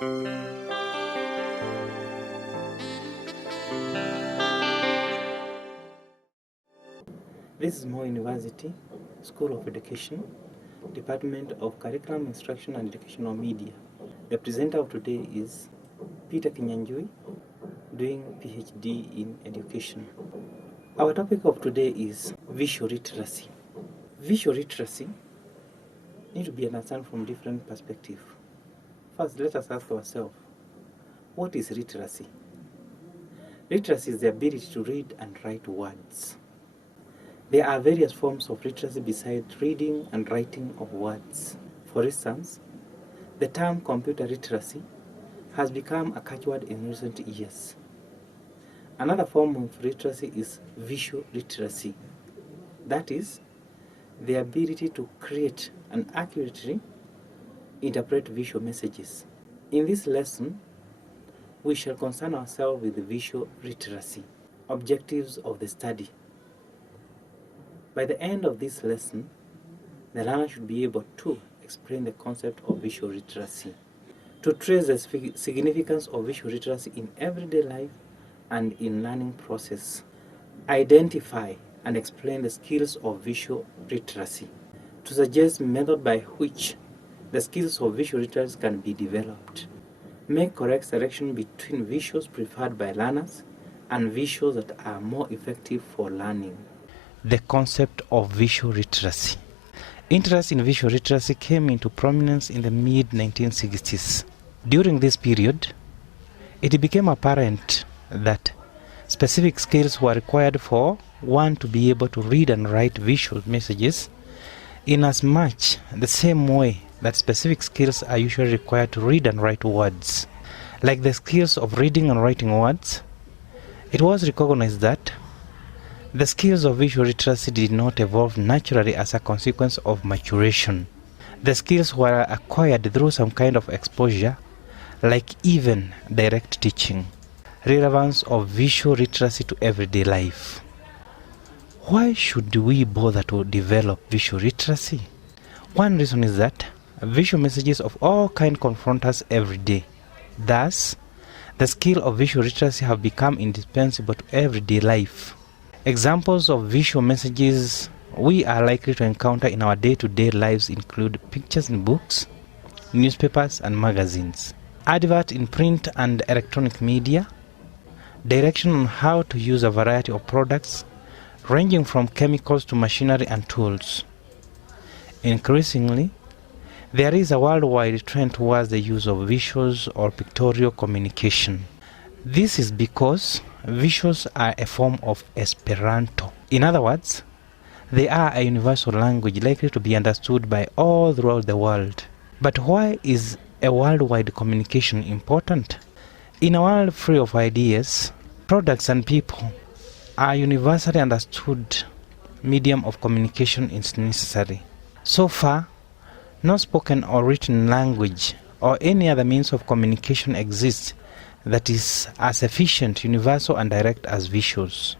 This is Mo University, School of Education, Department of Curriculum Instruction and Educational Media. The presenter of today is Peter Kinyanjui, doing PhD in Education. Our topic of today is visual literacy. Visual literacy needs to be understood from different perspectives. First, let us ask ourselves, what is literacy? Literacy is the ability to read and write words. There are various forms of literacy besides reading and writing of words. For instance, the term computer literacy has become a catchword in recent years. Another form of literacy is visual literacy. That is, the ability to create and accurately interpret visual messages. In this lesson, we shall concern ourselves with visual literacy, objectives of the study. By the end of this lesson, the learner should be able to explain the concept of visual literacy, to trace the significance of visual literacy in everyday life and in learning process, identify and explain the skills of visual literacy, to suggest method by which the skills of visual literacy can be developed, make correct selection between visuals preferred by learners and visuals that are more effective for learning. The concept of visual literacy. Interest in visual literacy came into prominence in the mid-1960s. During this period, it became apparent that specific skills were required for one to be able to read and write visual messages in as much the same way that specific skills are usually required to read and write words. Like the skills of reading and writing words, it was recognized that the skills of visual literacy did not evolve naturally as a consequence of maturation. The skills were acquired through some kind of exposure, like even direct teaching. Relevance of visual literacy to everyday life. Why should we bother to develop visual literacy? One reason is that visual messages of all kinds confront us every day. Thus, the skill of visual literacy have become indispensable to everyday life. Examples of visual messages we are likely to encounter in our day-to-day lives include pictures in books, newspapers and magazines, adverts in print and electronic media, direction on how to use a variety of products ranging from chemicals to machinery and tools. Increasingly, there is a worldwide trend towards the use of visuals or pictorial communication. This is because visuals are a form of Esperanto. In other words, they are a universal language likely to be understood by all throughout the world. But why is a worldwide communication important? In a world free of ideas, products and people, a universally understood medium of communication is necessary. So far, no spoken or written language or any other means of communication exists that is as efficient, universal and direct as visuals.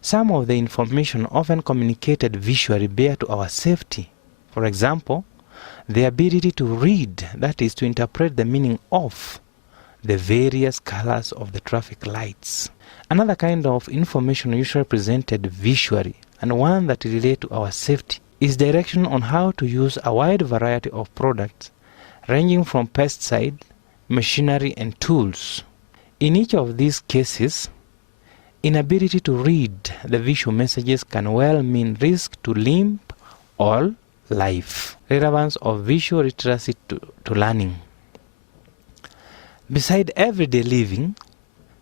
Some of the information often communicated visually bear to our safety. For example, the ability to read, that is to interpret the meaning of the various colors of the traffic lights. Another kind of information usually presented visually and one that relates to our safety is direction on how to use a wide variety of products ranging from pesticide, machinery and tools. In each of these cases, inability to read the visual messages can well mean risk to limb or life. Relevance of visual literacy to learning. Beside everyday living,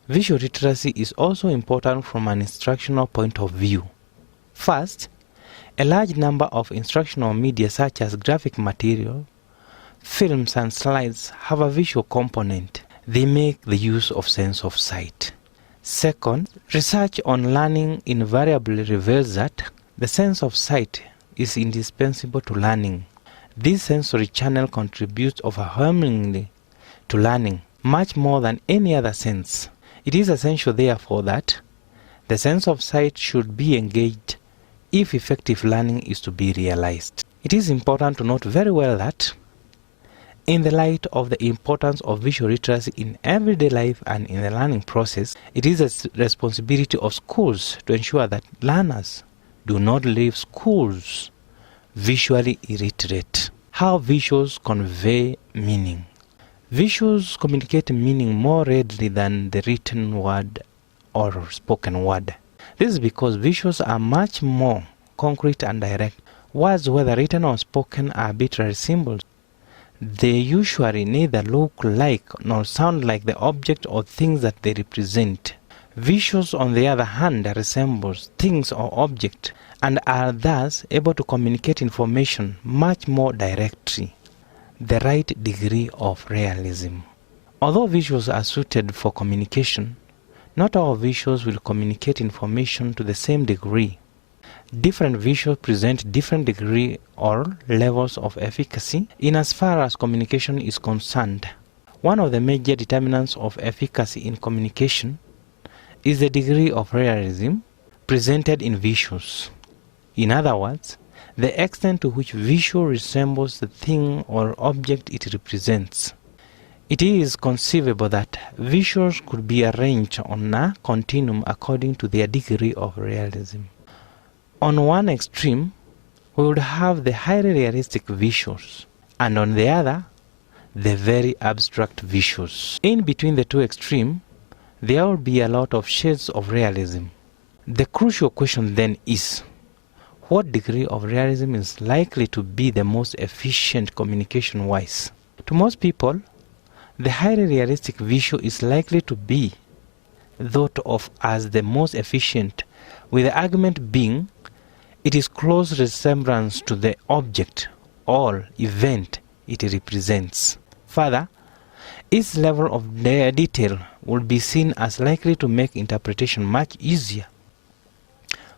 visual literacy is also important from an instructional point of view. First, a large number of instructional media such as graphic material, films and slides have a visual component. They make the use of sense of sight. Second, research on learning invariably reveals that the sense of sight is indispensable to learning. This sensory channel contributes overwhelmingly to learning, much more than any other sense. It is essential, therefore, that the sense of sight should be engaged if effective learning is to be realized. It is important to note very well that In the light of the importance of visual literacy in everyday life and in the learning process, it is a responsibility of schools to ensure that learners do not leave schools visually illiterate. How visuals convey meaning. Visuals communicate meaning more readily than the written word or spoken word. This is because visuals are much more concrete and direct. Words, whether written or spoken, are arbitrary symbols. They usually neither look like nor sound like the object or things that they represent. Visuals, on the other hand, resemble things or objects and are thus able to communicate information much more directly. The right degree of realism. Although visuals are suited for communication, not all visuals will communicate information to the same degree. Different visuals present different degree or levels of efficacy in as far as communication is concerned. One of the major determinants of efficacy in communication is the degree of realism presented in visuals. In other words, the extent to which visual resembles the thing or object it represents. It is conceivable that visuals could be arranged on a continuum according to their degree of realism. On one extreme, we would have the highly realistic visuals, and on the other, the very abstract visuals. In between the two extremes, there will be a lot of shades of realism. The crucial question then is, what degree of realism is likely to be the most efficient communication-wise? To most people, the highly realistic visual is likely to be thought of as the most efficient, with the argument being it is close resemblance to the object or event it represents. Further, its level of detail would be seen as likely to make interpretation much easier.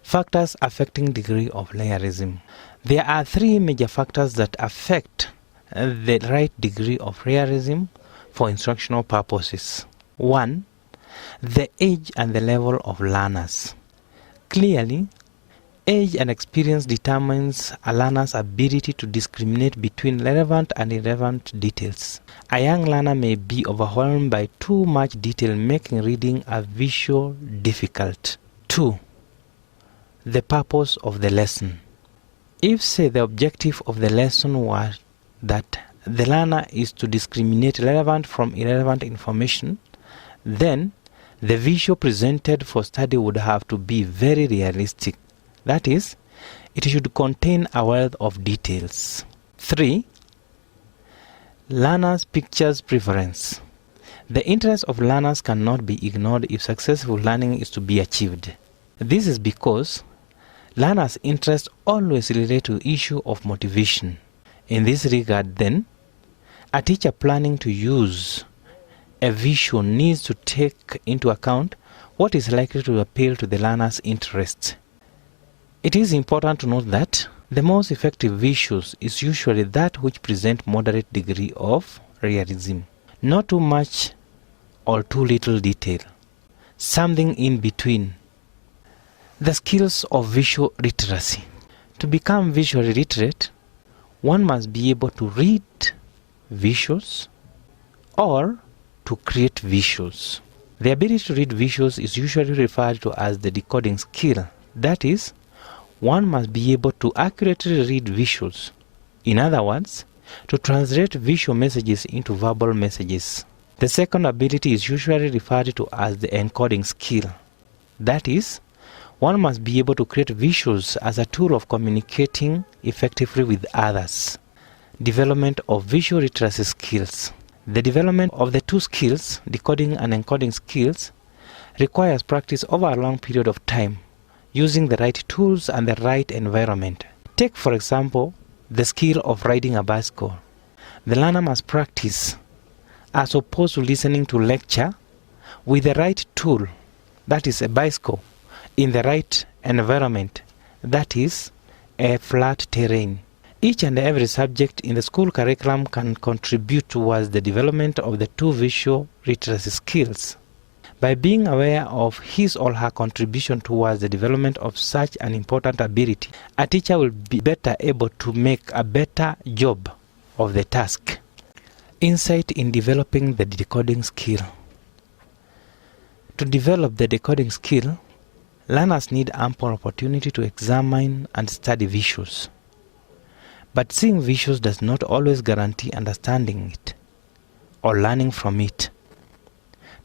Factors affecting degree of realism. There are three major factors that affect the right degree of realism for instructional purposes. 1. The age and the level of learners. Clearly, age and experience determines a learner's ability to discriminate between relevant and irrelevant details. A young learner may be overwhelmed by too much detail, making reading a visual difficult. 2. The purpose of the lesson. If, say, the objective of the lesson was that the learner is to discriminate relevant from irrelevant information, then the visual presented for study would have to be very realistic. That is, it should contain a wealth of details. 3. Learners' pictures preference. The interest of learners cannot be ignored if successful learning is to be achieved. This is because learners' interests always relate to the issue of motivation. In this regard, then, a teacher planning to use a visual needs to take into account what is likely to appeal to the learner's interests. It is important to note that the most effective visuals is usually that which present moderate degree of realism. Not too much or too little detail. Something in between. The skills of visual literacy. To become visually literate, one must be able to read visuals or to create visuals. The ability to read visuals is usually referred to as the decoding skill. That is, one must be able to accurately read visuals. In other words, to translate visual messages into verbal messages. The second ability is usually referred to as the encoding skill. That is, one must be able to create visuals as a tool of communicating effectively with others. Development of visual literacy skills. The development of the two skills, decoding and encoding skills, requires practice over a long period of time, using the right tools and the right environment. Take, for example, the skill of riding a bicycle. The learner must practice, as opposed to listening to lecture, with the right tool, that is a bicycle, in the right environment, that is a flat terrain. Each and every subject in the school curriculum can contribute towards the development of the two visual literacy skills. By being aware of his or her contribution towards the development of such an important ability, a teacher will be better able to make a better job of the task. Insight in developing the decoding skill. To develop the decoding skill, learners need ample opportunity to examine and study visuals. But seeing visuals does not always guarantee understanding it or learning from it.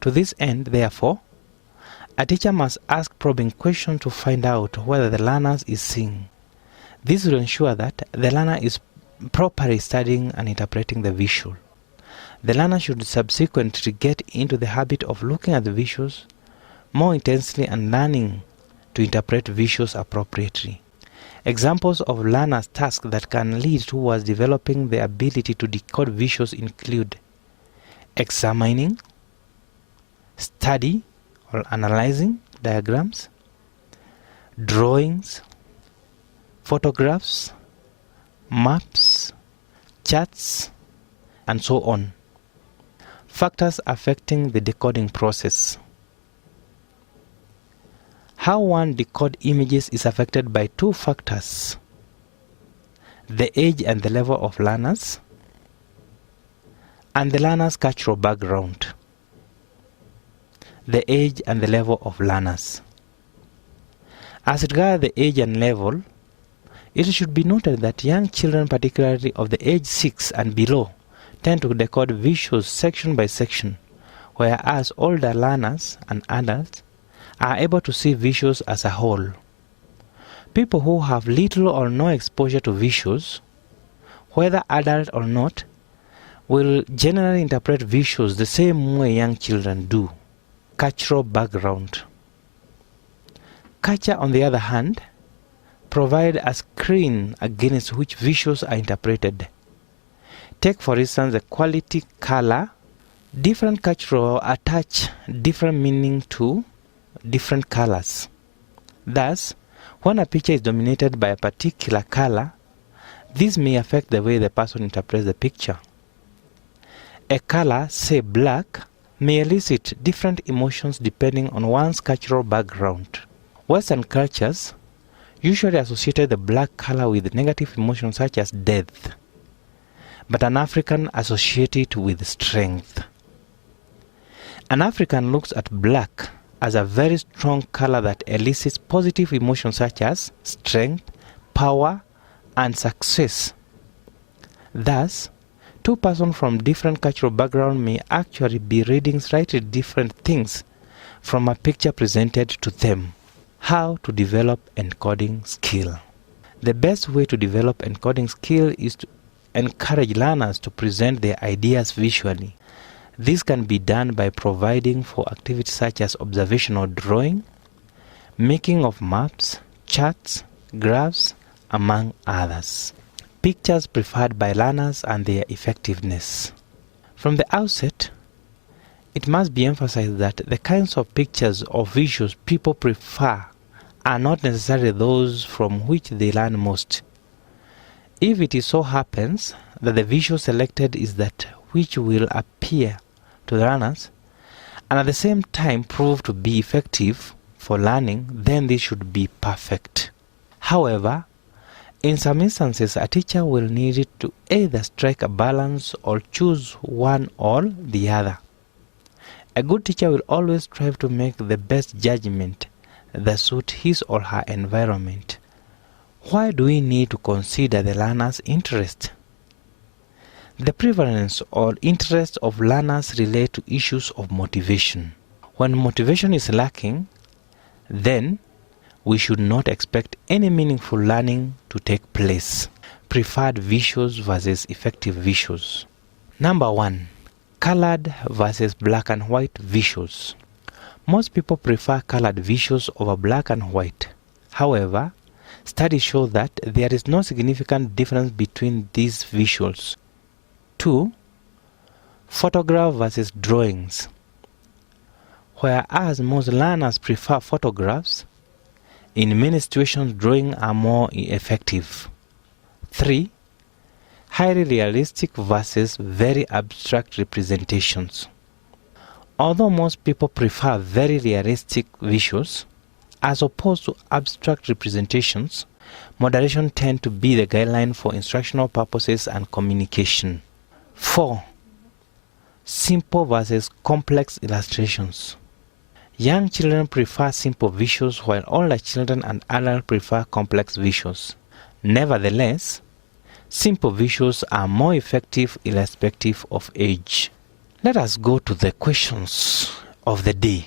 To this end, therefore, a teacher must ask probing questions to find out whether the learner is seeing. This will ensure that the learner is properly studying and interpreting the visual. The learner should subsequently get into the habit of looking at the visuals more intensely and learning to interpret visuals appropriately. Examples of learners' tasks that can lead towards developing the ability to decode visuals include examining, study or analyzing diagrams, drawings, photographs, maps, charts, and so on. Factors affecting the decoding process. How one decodes images is affected by two factors: the age and the level of learners, and the learner's cultural background. The age and the level of learners. As regards the age and level, it should be noted that young children, particularly of the age 6 and below, tend to decode visuals section by section, whereas older learners and adults are able to see visuals as a whole. People who have little or no exposure to visuals, whether adult or not, will generally interpret visuals the same way young children do. Cultural background. Culture, on the other hand, provide a screen against which visuals are interpreted. Take for instance the quality color. Different cultures attach different meaning to different colors. Thus, when a picture is dominated by a particular color, this may affect the way the person interprets the picture. A color, say black, may elicit different emotions depending on one's cultural background. Western cultures usually associated the black color with negative emotions such as death, but an African associates it with strength. An African looks at black as a very strong color that elicits positive emotions such as strength, power, and success. Thus, two persons from different cultural backgrounds may actually be reading slightly different things from a picture presented to them. How to develop encoding skill. The best way to develop encoding skill is to encourage learners to present their ideas visually. This can be done by providing for activities such as observational drawing, making of maps, charts, graphs, among others. Pictures preferred by learners and their effectiveness. From the outset, it must be emphasized that the kinds of pictures or visuals people prefer are not necessarily those from which they learn most. If it so happens that the visual selected is that which will appear to the learners and at the same time prove to be effective for learning, then this should be perfect. However, in some instances, a teacher will need to either strike a balance or choose one or the other. A good teacher will always strive to make the best judgment that suits his or her environment. Why do we need to consider the learner's interest? The prevalence or interest of learners relate to issues of motivation. When motivation is lacking, then we should not expect any meaningful learning to take place. Preferred visuals versus effective visuals. Number 1. Colored versus black and white visuals. Most people prefer colored visuals over black and white. However, studies show that there is no significant difference between these visuals. 2. Photograph versus drawings. Whereas most learners prefer photographs, in many situations drawings are more effective. 3. Highly realistic versus very abstract representations. Although most people prefer very realistic visuals, as opposed to abstract representations, moderation tends to be the guideline for instructional purposes and communication. 4. simple versus complex illustrations. Young children prefer simple visuals while older children and adults prefer complex visuals. Nevertheless, simple visuals are more effective irrespective of age. Let us go to the questions of the day.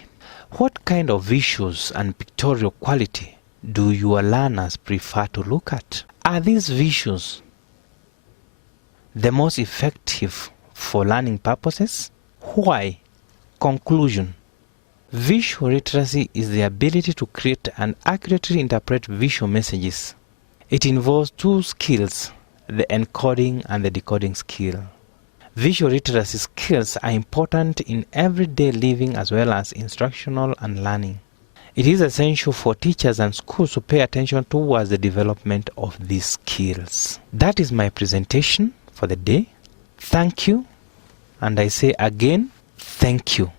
What kind of visuals and pictorial quality do your learners prefer to look at? Are these visuals the most effective for learning purposes? Why? Conclusion. Visual literacy is the ability to create and accurately interpret visual messages. It involves two skills, the encoding and the decoding skill. Visual literacy skills are important in everyday living as well as instructional and learning. It is essential for teachers and schools to pay attention towards the development of these skills. That is my presentation for the day. Thank you, and I say again, thank you.